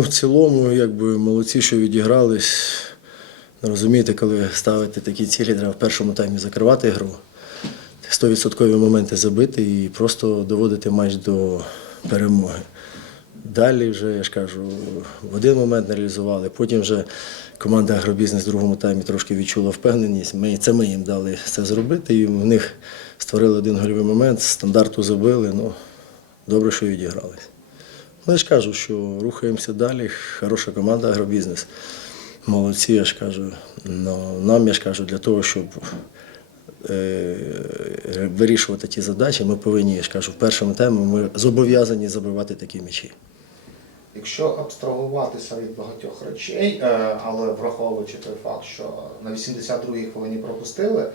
В цілому, якби молодці, що відігрались. Ну, Розумієте, коли ставити такі цілі, треба в першому таймі закривати гру, 100% моменти забити і просто доводити матч до перемоги. Далі вже, я ж кажу, в один момент не реалізували. Потім вже команда агробізнес в другому таймі трошки відчула впевненість. Ми, це ми їм дали це зробити, і в них створили один гольовий момент, стандарту забили. Ну, добре, що відігрались. Ну, я ж кажу, що рухаємося далі. Хороша команда агробізнес. Молодці, я ж кажу. Ну, нам, я ж кажу, для того, щоб е, вирішувати ті задачі, ми повинні, я ж кажу, в першому темі ми зобов'язані забивати такі м'ячі. Якщо абстрагуватися від багатьох речей, е, але враховуючи той факт, що на 82-й хвилині пропустили,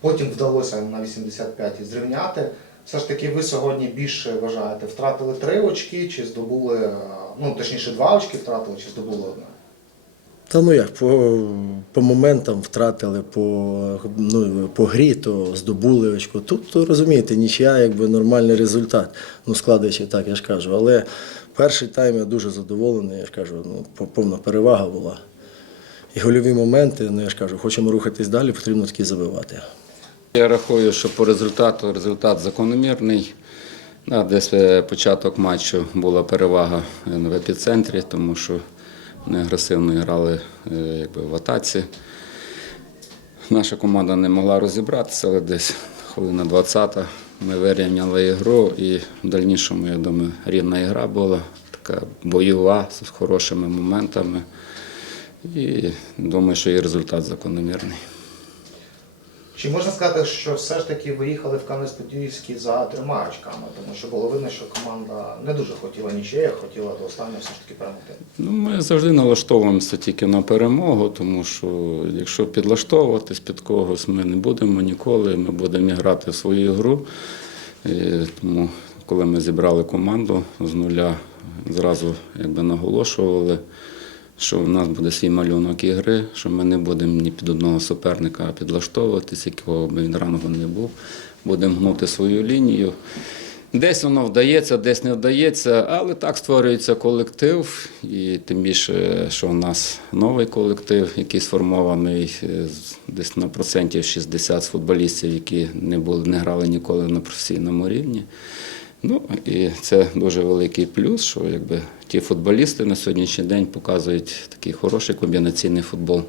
потім вдалося на 85-й зрівняти. Все ж таки, ви сьогодні більше вважаєте, втратили три очки чи здобули, е, ну точніше, два очки втратили чи здобули одне? Та ну як, по, по моментам втратили, по, ну, по грі, то здобули очко. Тут, то, розумієте, нічия, якби нормальний результат, ну складаючи так, я ж кажу. Але перший тайм я дуже задоволений, я ж кажу, ну, по- повна перевага була. І гольові моменти, ну я ж кажу, хочемо рухатись далі, потрібно такі забивати. Я рахую, що по результату результат закономірний. Десь е, початок матчу була перевага в епіцентрі, тому що вони агресивно грали е, якби, в атаці. Наша команда не могла розібратися, але десь хвилина 20 ми вирівняли ігру і в дальнішому, я думаю, рівна ігра була, така бойова з хорошими моментами. І думаю, що і результат закономірний. Чи можна сказати, що все ж таки виїхали в Кам'янець-Подільський за трьома очками, тому що було видно, що команда не дуже хотіла нічия, хотіла до останнього все ж таки перемогти. Ну, ми завжди налаштовуємося тільки на перемогу, тому що якщо підлаштовуватись під когось, ми не будемо ніколи. Ми будемо грати в свою гру. І тому, коли ми зібрали команду з нуля, зразу якби наголошували, що в нас буде свій малюнок ігри, що ми не будемо ні під одного суперника підлаштовуватись, якого б він рангу не був. Будемо гнути свою лінію. Десь воно вдається, десь не вдається, але так створюється колектив, і тим більше, що у нас новий колектив, який сформований е, десь на процентів 60 з футболістів, які не були, не грали ніколи на професійному рівні. Ну і це дуже великий плюс, що якби ті футболісти на сьогоднішній день показують такий хороший комбінаційний футбол.